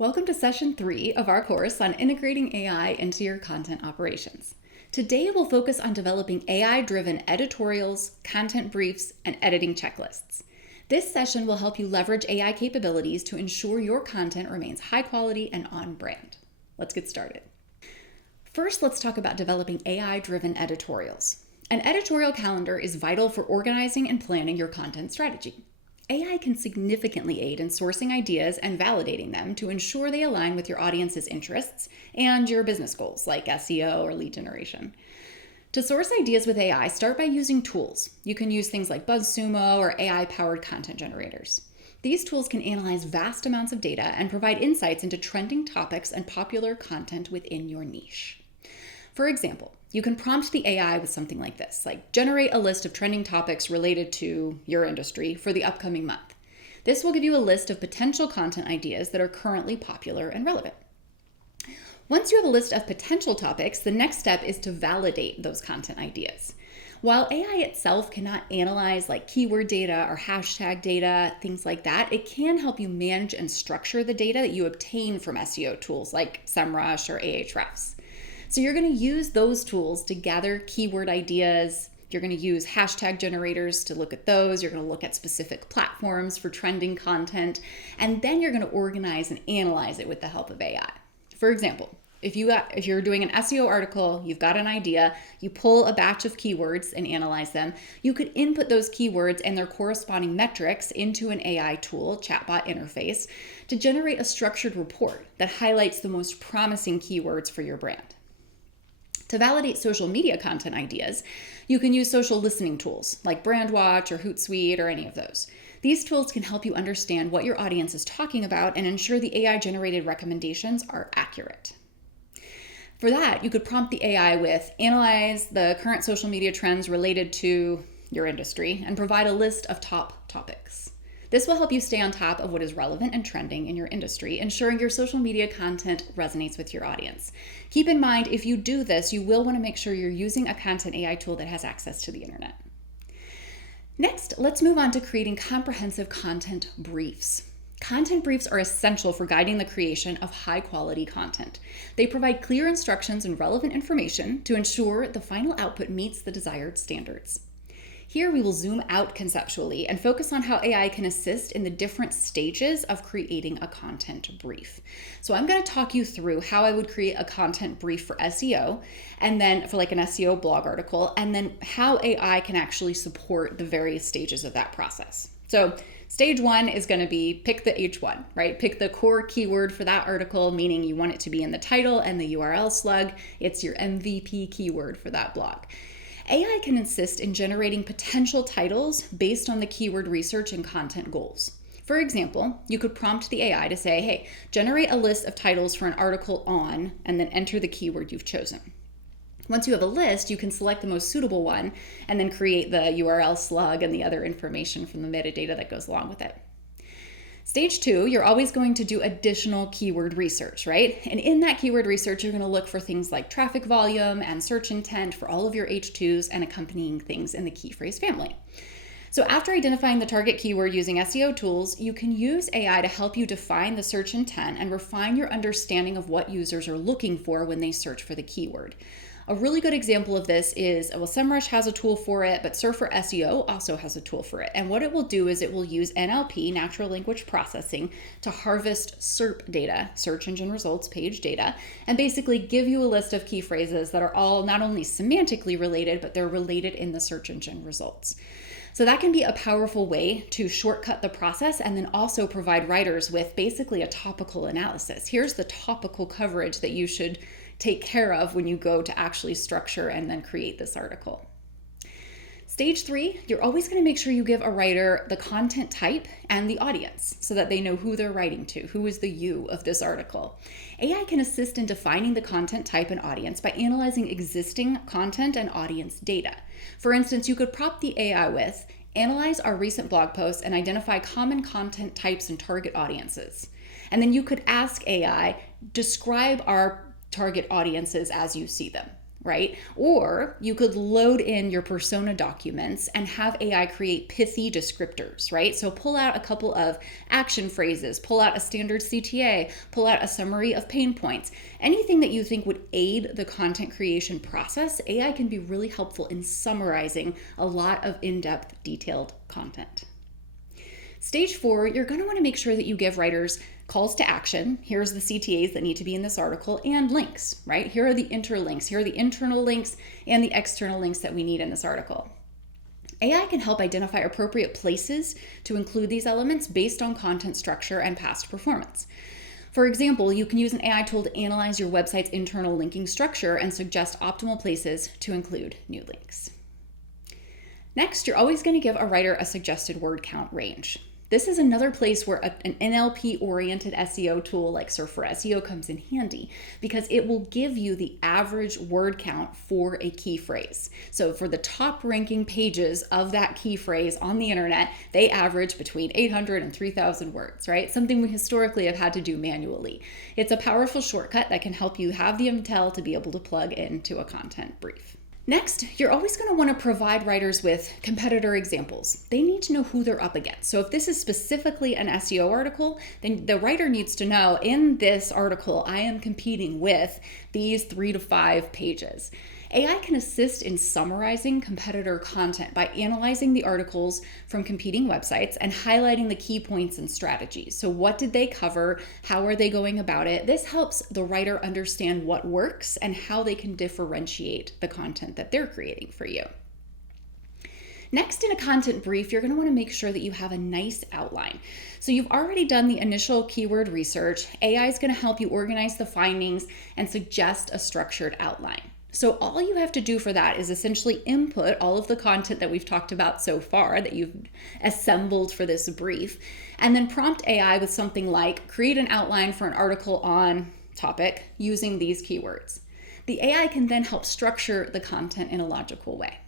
Welcome to session 3 of our course on integrating AI into your content operations. Today we'll focus on developing AI-driven editorials, content briefs, and editing checklists. This session will help you leverage AI capabilities to ensure your content remains high quality and on brand. Let's get started. First, let's talk about developing AI-driven editorials. An editorial calendar is vital for organizing and planning your content strategy. AI can significantly aid in sourcing ideas and validating them to ensure they align with your audience's interests and your business goals like SEO or lead generation. To source ideas with AI, start by using tools. You can use things like BuzzSumo or AI-powered content generators. These tools can analyze vast amounts of data and provide insights into trending topics and popular content within your niche. For example, you can prompt the AI with something like this, like generate a list of trending topics related to your industry for the upcoming month. This will give you a list of potential content ideas that are currently popular and relevant. Once you have a list of potential topics, the next step is to validate those content ideas. While AI itself cannot analyze like keyword data or hashtag data, things like that, it can help you manage and structure the data that you obtain from SEO tools like SEMrush or Ahrefs. So you're going to use those tools to gather keyword ideas. You're going to use hashtag generators to look at those. You're going to look at specific platforms for trending content, and then you're going to organize and analyze it with the help of AI. For example, if you're doing an SEO article, you've got an idea, you pull a batch of keywords and analyze them, you could input those keywords and their corresponding metrics into an AI tool, chatbot interface, to generate a structured report that highlights the most promising keywords for your brand. To validate social media content ideas, you can use social listening tools like BrandWatch or Hootsuite or any of those. These tools can help you understand what your audience is talking about and ensure the AI-generated recommendations are accurate. For that, you could prompt the AI with analyze the current social media trends related to your industry and provide a list of top topics. This will help you stay on top of what is relevant and trending in your industry, ensuring your social media content resonates with your audience. Keep in mind, if you do this, you will want to make sure you're using a content AI tool that has access to the internet. Next, let's move on to creating comprehensive content briefs. Content briefs are essential for guiding the creation of high-quality content. They provide clear instructions and relevant information to ensure the final output meets the desired standards. Here we will zoom out conceptually and focus on how AI can assist in the different stages of creating a content brief. So I'm going to talk you through how I would create a content brief for SEO, and then for like an SEO blog article, and then how AI can actually support the various stages of that process. So stage 1 is going to be pick the H1, right? Pick the core keyword for that article, meaning you want it to be in the title and the URL slug. It's your MVP keyword for that blog. AI can assist in generating potential titles based on the keyword research and content goals. For example, you could prompt the AI to say, hey, generate a list of titles for an article on, and then enter the keyword you've chosen. Once you have a list, you can select the most suitable one and then create the URL slug and the other information from the metadata that goes along with it. Stage 2, you're always going to do additional keyword research, right? And in that keyword research, you're going to look for things like traffic volume and search intent for all of your H2s and accompanying things in the key phrase family. So after identifying the target keyword using SEO tools, you can use AI to help you define the search intent and refine your understanding of what users are looking for when they search for the keyword. A really good example of this is, SEMrush has a tool for it, but Surfer SEO also has a tool for it. And what it will do is it will use NLP, natural language processing, to harvest SERP data, search engine results page data, and basically give you a list of key phrases that are all not only semantically related, but they're related in the search engine results. So that can be a powerful way to shortcut the process and then also provide writers with basically a topical analysis. Here's the topical coverage that you should take care of when you go to actually structure and then create this article. Stage 3, you're always going to make sure you give a writer the content type and the audience so that they know who they're writing to, who is the you of this article. AI can assist in defining the content type and audience by analyzing existing content and audience data. For instance, you could prompt the AI with, analyze our recent blog posts and identify common content types and target audiences. And then you could ask AI, describe our target audiences as you see them. right? Or you could load in your persona documents and have AI create pithy descriptors, right? So pull out a couple of action phrases, pull out a standard CTA, pull out a summary of pain points. Anything that you think would aid the content creation process, AI can be really helpful in summarizing a lot of in-depth, detailed content. Stage 4, you're going to want to make sure that you give writers calls to action. Here's the CTAs that need to be in this article and links, right? Here are the interlinks. Here are the internal links and the external links that we need in this article. AI can help identify appropriate places to include these elements based on content structure and past performance. For example, you can use an AI tool to analyze your website's internal linking structure and suggest optimal places to include new links. Next, you're always going to give a writer a suggested word count range. This is another place where an NLP-oriented SEO tool like Surf for SEO comes in handy because it will give you the average word count for a key phrase. So for the top ranking pages of that key phrase on the internet, they average between 800 and 3,000 words, right? Something we historically have had to do manually. It's a powerful shortcut that can help you have the intel to be able to plug into a content brief. Next, you're always going to want to provide writers with competitor examples. They need to know who they're up against. So if this is specifically an SEO article, then the writer needs to know in this article, I am competing with these 3 to 5 pages. AI can assist in summarizing competitor content by analyzing the articles from competing websites and highlighting the key points and strategies. So what did they cover? How are they going about it? This helps the writer understand what works and how they can differentiate the content that they're creating for you. Next, in a content brief, you're going to want to make sure that you have a nice outline. So you've already done the initial keyword research. AI is going to help you organize the findings and suggest a structured outline. So all you have to do for that is essentially input all of the content that we've talked about so far that you've assembled for this brief, and then prompt AI with something like create an outline for an article on topic using these keywords. The AI can then help structure the content in a logical way.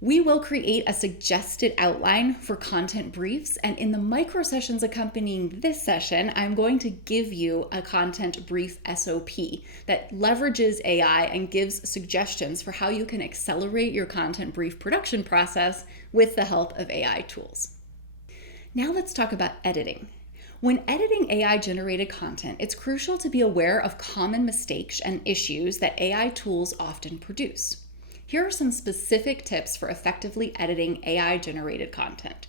We will create a suggested outline for content briefs, and in the micro sessions accompanying this session, I'm going to give you a content brief SOP that leverages AI and gives suggestions for how you can accelerate your content brief production process with the help of AI tools. Now let's talk about editing. When editing AI-generated content, it's crucial to be aware of common mistakes and issues that AI tools often produce. Here are some specific tips for effectively editing AI-generated content.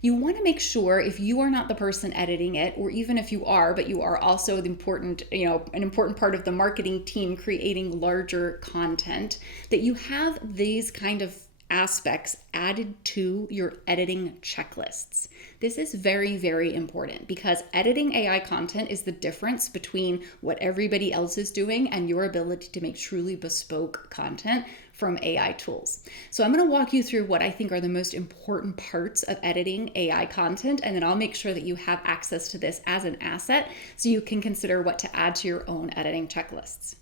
You want to make sure, if you are not the person editing it, or even if you are, but you are also an important part of the marketing team creating larger content, that you have these kind of aspects added to your editing checklists. This is very, very important because editing AI content is the difference between what everybody else is doing and your ability to make truly bespoke content from AI tools. So I'm going to walk you through what I think are the most important parts of editing AI content, and then I'll make sure that you have access to this as an asset so you can consider what to add to your own editing checklists.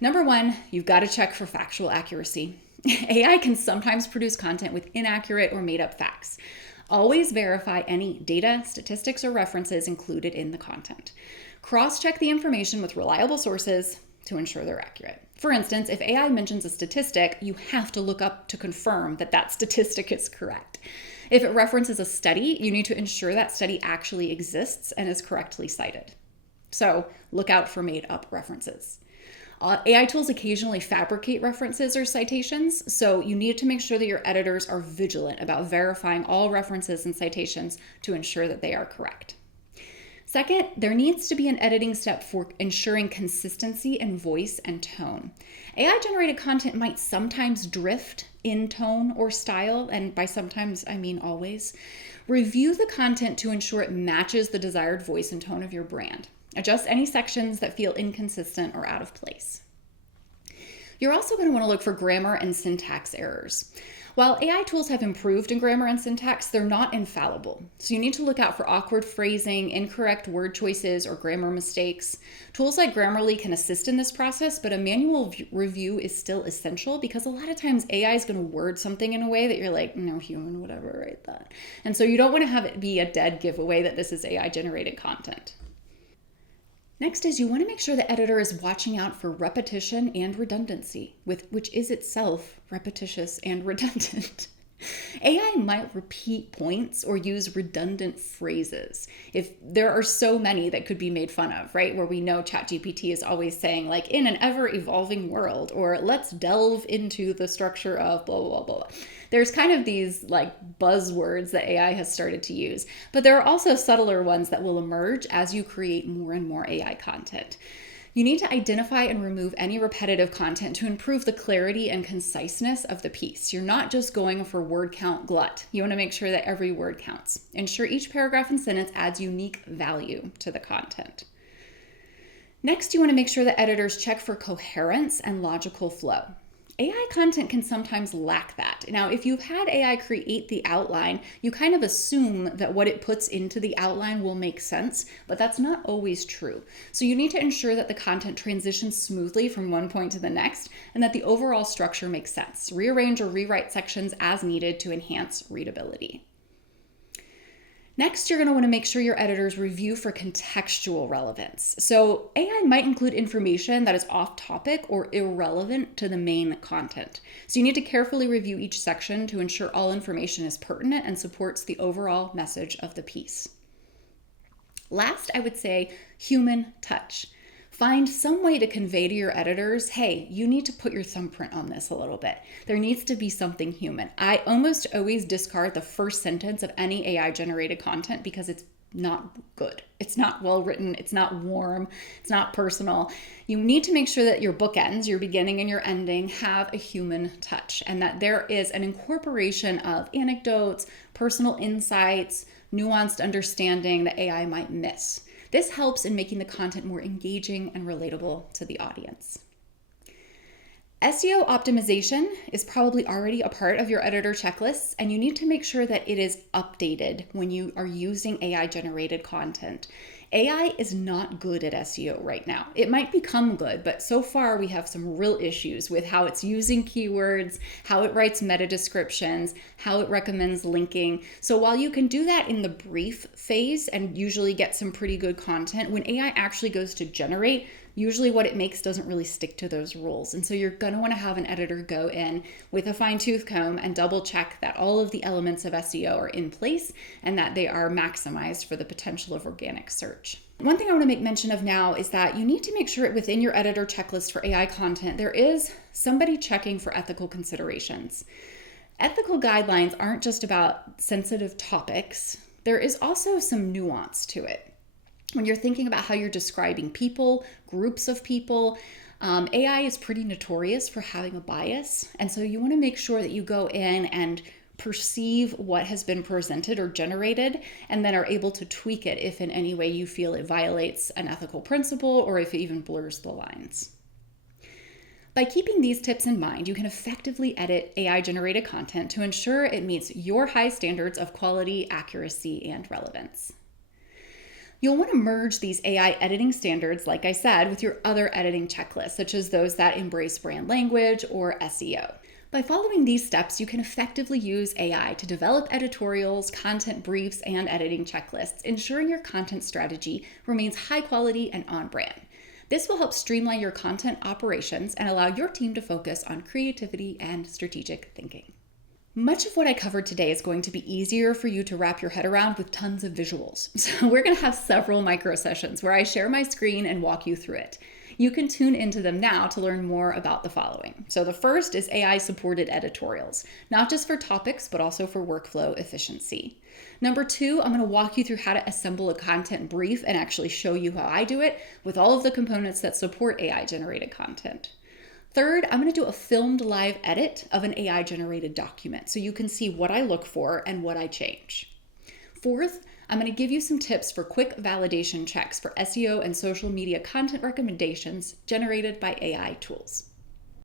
Number 1, you've got to check for factual accuracy. AI can sometimes produce content with inaccurate or made-up facts. Always verify any data, statistics, or references included in the content. Cross-check the information with reliable sources to ensure they're accurate. For instance, if AI mentions a statistic, you have to look up to confirm that that statistic is correct. If it references a study, you need to ensure that study actually exists and is correctly cited. So look out for made-up references. AI tools occasionally fabricate references or citations, so you need to make sure that your editors are vigilant about verifying all references and citations to ensure that they are correct. Second, there needs to be an editing step for ensuring consistency in voice and tone. AI-generated content might sometimes drift in tone or style, and by sometimes I mean always. Review the content to ensure it matches the desired voice and tone of your brand. Adjust any sections that feel inconsistent or out of place. You're also going to want to look for grammar and syntax errors. While AI tools have improved in grammar and syntax, they're not infallible. So you need to look out for awkward phrasing, incorrect word choices, or grammar mistakes. Tools like Grammarly can assist in this process, but a manual review is still essential because a lot of times AI is going to word something in a way that you're like, no human would ever write that. And so you don't want to have it be a dead giveaway that this is AI-generated content. Next is you want to make sure the editor is watching out for repetition and redundancy, which is itself repetitious and redundant. AI might repeat points or use redundant phrases. If there are so many that could be made fun of, right? Where we know ChatGPT is always saying like in an ever evolving world, or let's delve into the structure of blah, blah, blah, blah. There's kind of these like buzzwords that AI has started to use, but there are also subtler ones that will emerge as you create more and more AI content. You need to identify and remove any repetitive content to improve the clarity and conciseness of the piece. You're not just going for word count glut. You want to make sure that every word counts. Ensure each paragraph and sentence adds unique value to the content. Next, you want to make sure that editors check for coherence and logical flow. AI content can sometimes lack that. Now, if you've had AI create the outline, you kind of assume that what it puts into the outline will make sense, but that's not always true. So you need to ensure that the content transitions smoothly from one point to the next and that the overall structure makes sense. Rearrange or rewrite sections as needed to enhance readability. Next, you're going to want to make sure your editors review for contextual relevance. So AI might include information that is off topic or irrelevant to the main content. So you need to carefully review each section to ensure all information is pertinent and supports the overall message of the piece. Last, I would say human touch. Find some way to convey to your editors, hey, you need to put your thumbprint on this a little bit. There needs to be something human. I almost always discard the first sentence of any AI generated content because it's not good. It's not well written. It's not warm. It's not personal. You need to make sure that your bookends, your beginning and your ending, have a human touch and that there is an incorporation of anecdotes, personal insights, nuanced understanding that AI might miss. This helps in making the content more engaging and relatable to the audience. SEO optimization is probably already a part of your editor checklists, and you need to make sure that it is updated when you are using AI-generated content. AI is not good at SEO right now. It might become good, but so far we have some real issues with how it's using keywords, how it writes meta descriptions, how it recommends linking. So while you can do that in the brief phase and usually get some pretty good content, when AI actually goes to generate, usually what it makes doesn't really stick to those rules. And so you're going to want to have an editor go in with a fine-tooth comb and double check that all of the elements of SEO are in place and that they are maximized for the potential of organic search. One thing I want to make mention of now is that you need to make sure within your editor checklist for AI content, there is somebody checking for ethical considerations. Ethical guidelines aren't just about sensitive topics. There is also some nuance to it. When you're thinking about how you're describing people, groups of people, AI is pretty notorious for having a bias. And so you want to make sure that you go in and perceive what has been presented or generated, and then are able to tweak it if in any way you feel it violates an ethical principle or if it even blurs the lines. By keeping these tips in mind, you can effectively edit AI-generated content to ensure it meets your high standards of quality, accuracy, and relevance. You'll want to merge these AI editing standards, like I said, with your other editing checklists, such as those that embrace brand language or SEO. By following these steps, you can effectively use AI to develop editorials, content briefs, and editing checklists, ensuring your content strategy remains high quality and on brand. This will help streamline your content operations and allow your team to focus on creativity and strategic thinking. Much of what I covered today is going to be easier for you to wrap your head around with tons of visuals. So we're going to have several micro sessions where I share my screen and walk you through it. You can tune into them now to learn more about the following. So the first is AI-supported editorials, not just for topics, but also for workflow efficiency. Number 2, I'm going to walk you through how to assemble a content brief and actually show you how I do it with all of the components that support AI-generated content. Third, I'm going to do a filmed live edit of an AI-generated document so you can see what I look for and what I change. Fourth, I'm going to give you some tips for quick validation checks for SEO and social media content recommendations generated by AI tools.